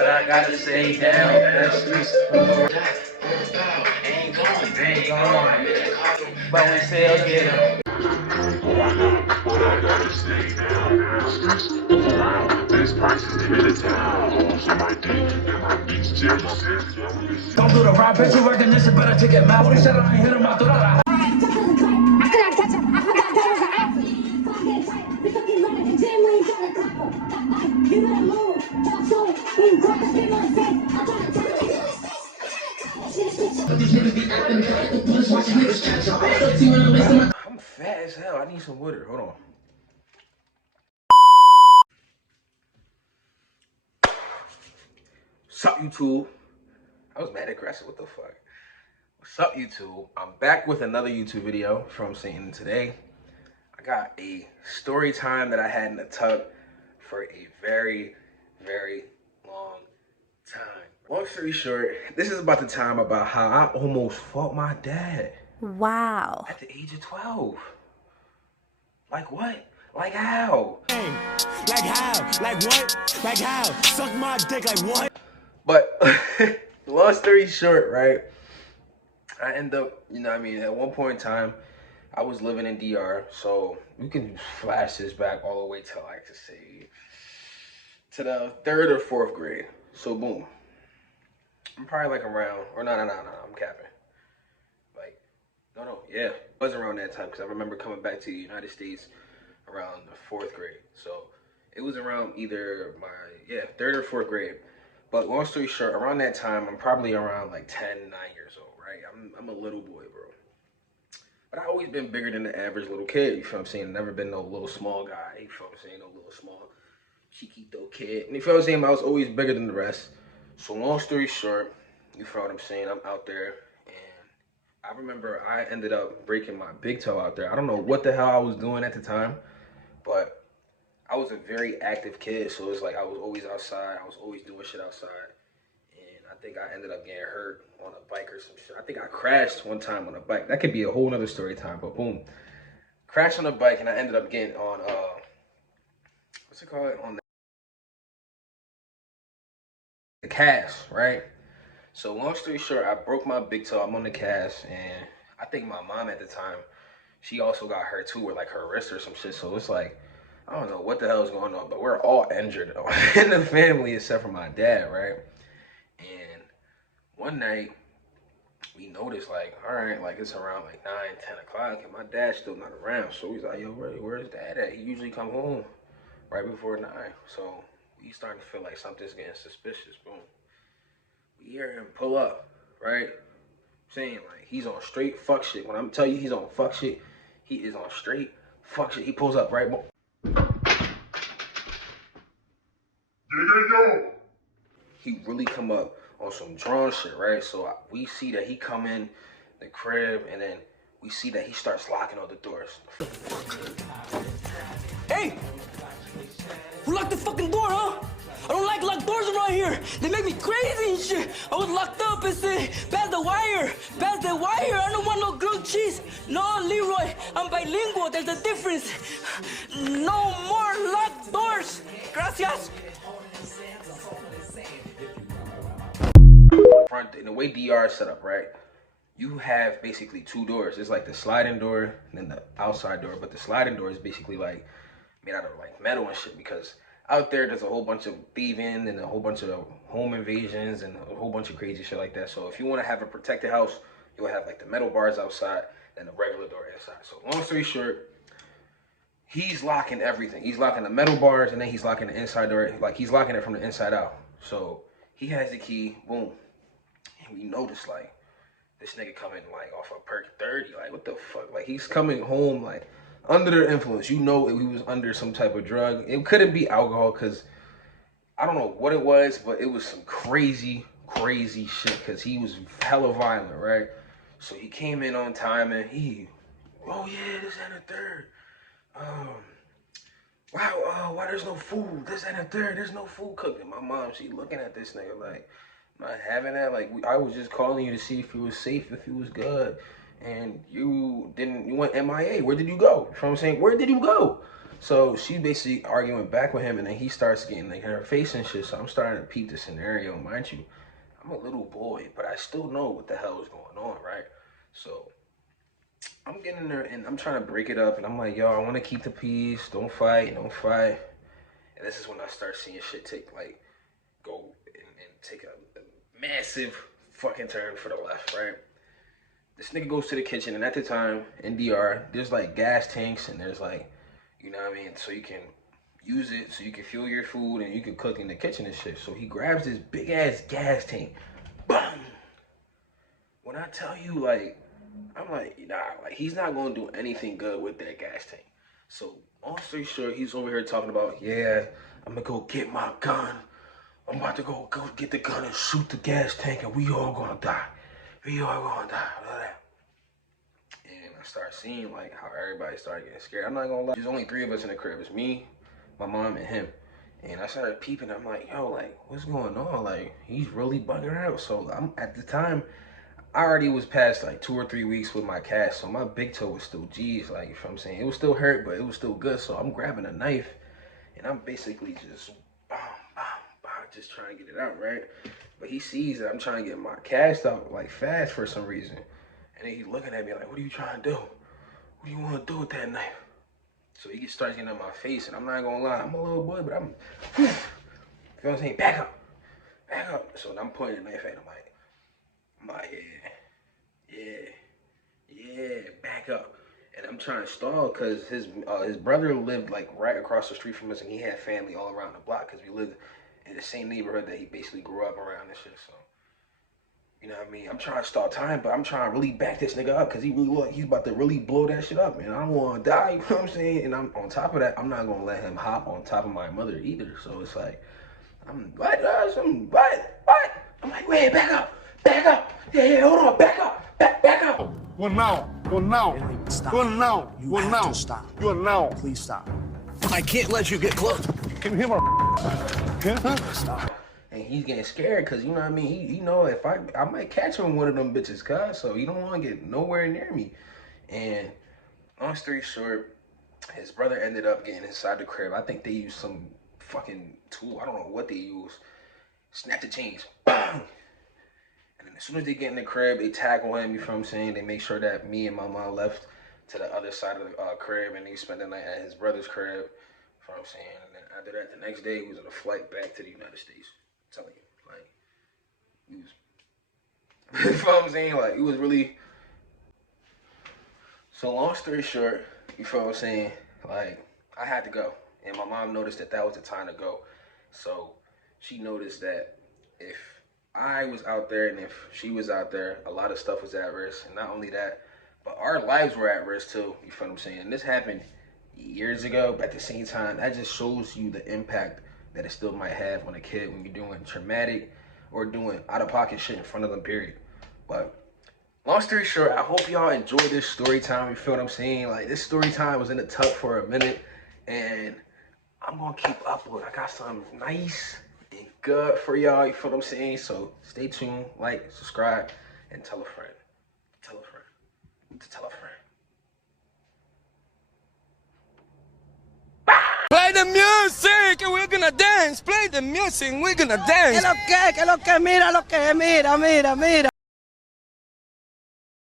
but I gotta stay down. That's just ain't going, but we still get 'em. But I gotta stay down. That's just this price is in the town. Holes in my dick and my beats just don't do the right picture recognition, better take it mouth. What he said, I ain't hit him out the door. I'm fat as hell. I need some water. Hold on. What's up, YouTube? I was mad aggressive. What the fuck? What's up, YouTube? I'm back with another YouTube video from Satan. Today, I got a story time that I had in the tub for a very, very long time. Long story short, this is about the time about how I almost fought my dad. Wow. At the age of 12. Like what? Like how? Like how? Like what? Like how? Suck my dick, like what? But long story short, right? I end up, you know what I mean, at one point in time, I was living in DR, so we can flash this back all the way to, like, to say, to the 3rd or 4th grade. So boom. I'm probably like around, or no, I'm capping. Like, yeah, it was around that time, because I remember coming back to the United States around the 4th grade. So it was around either my, 3rd or 4th grade. But long story short, around that time, I'm probably around like 9 years old, right? I'm a little boy, bro. But I've always been bigger than the average little kid, you feel what I'm saying? Never been no little small guy, you feel what I'm saying? No little small chiquito kid. And you feel what I'm saying? I was always bigger than the rest. So long story short, you feel what I'm saying? I'm out there, and I remember I ended up breaking my big toe out there. I don't know what the hell I was doing at the time, but I was a very active kid, so it's like I was always outside. I was always doing shit outside. And I think I ended up getting hurt on a bike or some shit. I think I crashed one time on a bike. That could be a whole nother story time, but boom. Crashed on a bike, and I ended up getting on, what's it called? On the cast, right? So long story short, I broke my big toe. I'm on the cast, and I think my mom at the time, she also got hurt too, with like her wrist or some shit. So it's like, I don't know what the hell is going on, but we're all injured in the family except for my dad, right? And one night, we noticed, like, all right, like it's around like 9, 10 o'clock, and my dad's still not around. So he's like, yo, where's dad at? He usually come home right before 9. So we starting to feel like something's getting suspicious. Boom. We hear him pull up, right? Saying, like, he's on straight fuck shit. When I'm telling you he's on fuck shit, he is on straight fuck shit. He pulls up, right? He really come up on some drawn shit, right? So we see that he come in the crib, and then we see that he starts locking all the doors. Hey! Who locked the fucking door, huh? I don't like locked doors around here. They make me crazy and shit. I was locked up and said, pass the wire. Pass the wire. I don't want no grilled cheese. No, Leroy, I'm bilingual. There's a difference. No more locked doors. Gracias. Front, and the way DR is set up, right? You have basically 2 doors. It's like the sliding door and then the outside door. But the sliding door is basically like made out of like metal and shit, because out there's a whole bunch of thieving and a whole bunch of home invasions and a whole bunch of crazy shit like that. So if you want to have a protected house, you'll have like the metal bars outside and the regular door inside. So long story short, he's locking everything. He's locking the metal bars, and then he's locking the inside door. Like, he's locking it from the inside out. So he has the key, boom. And we notice, like, this nigga coming, like, off of perk 30. Like, what the fuck? Like, he's coming home, like, under the influence. You know he was under some type of drug. It couldn't be alcohol, because I don't know what it was, but it was some crazy, crazy shit, because he was hella violent, right? So he came in on time, and oh yeah, this and the third. Why there's no food? This and the third, there's no food cooked. And my mom, she looking at this nigga like, not having that. Like, I was just calling you to see if he was safe, if he was good. And you went MIA. Where did you go? You know what I'm saying? Where did you go? So she basically arguing back with him, and then he starts getting like in her face and shit. So I'm starting to peep the scenario. Mind you, I'm a little boy, but I still know what the hell is going on, right? So I'm getting there, and I'm trying to break it up, and I'm like, yo, I want to keep the peace. Don't fight, don't fight. And this is when I start seeing shit go and take a massive fucking turn for the left, right? This nigga goes to the kitchen, and at the time in DR, there's like gas tanks, and there's like, you know what I mean? So you can use it, so you can fuel your food, and you can cook in the kitchen and shit. So he grabs this big ass gas tank. Boom! When I tell you, like, I'm like, nah, like, he's not gonna do anything good with that gas tank. So, long story short, he's over here talking about, yeah, I'm gonna go get my gun. I'm about to go get the gun and shoot the gas tank, and we all gonna die. We all gonna die. Blah, blah. And I start seeing, like, how everybody started getting scared. I'm not gonna lie, there's only 3 of us in the crib. It's me, my mom, and him. And I started peeping. I'm like, yo, like, what's going on? Like, he's really bugging out. So, at the time, I already was past like 2 or 3 weeks with my cast, so my big toe was still G's, like, you know what I'm saying? It was still hurt, but it was still good, so I'm grabbing a knife, and I'm basically just, just trying to get it out, right? But he sees that I'm trying to get my cast out, like, fast for some reason, and then he's looking at me like, what are you trying to do? What do you want to do with that knife? So he starts getting in my face, and I'm not gonna lie, I'm a little boy, but I'm, you know what I'm saying? Back up. So I'm pointing the knife at him, like, yeah, back up. And I'm trying to stall because his brother lived like right across the street from us, and he had family all around the block because we lived in the same neighborhood that he basically grew up around and shit. So, you know what I mean? I'm trying to stall time, but I'm trying to really back this nigga up because he really look, he's about to really blow that shit up, and I don't want to die, you know what I'm saying? And I'm on top of that, I'm not gonna let him hop on top of my mother either. So it's like, what? I'm like, wait, back up. Yeah, hold on, back up. Well, now. Stop. Well, now. You Well, have now. to stop. Well, now. Please stop. I can't let you get close. Can you hear my Stop. And he's getting scared because, you know what I mean? He know if I might catch him one of them bitches, cuz, so he don't want to get nowhere near me. And long story short, his brother ended up getting inside the crib. I think they used some fucking tool. I don't know what they used. Snap the chains. Bang! And then as soon as they get in the crib, they tackle him, you feel what I'm saying? They make sure that me and my mom left to the other side of the crib, and they spent the night at his brother's crib, you feel what I'm saying? And then after that, the next day, he was on a flight back to the United States. I'm telling you, like, he was, you feel what I'm saying? Like, he was really, so long story short, you feel what I'm saying? Like, I had to go, and my mom noticed that that was the time to go. So she noticed that if I was out there and if she was out there, a lot of stuff was at risk. And not only that, but our lives were at risk too. You feel what I'm saying? And this happened years ago, but at the same time, that just shows you the impact that it still might have on a kid when you're doing traumatic or doing out-of-pocket shit in front of them, period. But long story short, I hope y'all enjoyed this story time. You feel what I'm saying? Like, this story time was in the tub for a minute, and I'm gonna keep uploading. I got something nice and good for y'all, you feel what I'm saying? So stay tuned, like, subscribe, and tell a friend. Tell a friend. To tell a friend. Play the music and we're gonna dance. Play the music, we're gonna dance. ¿Qué lo que? Mira lo que, mira.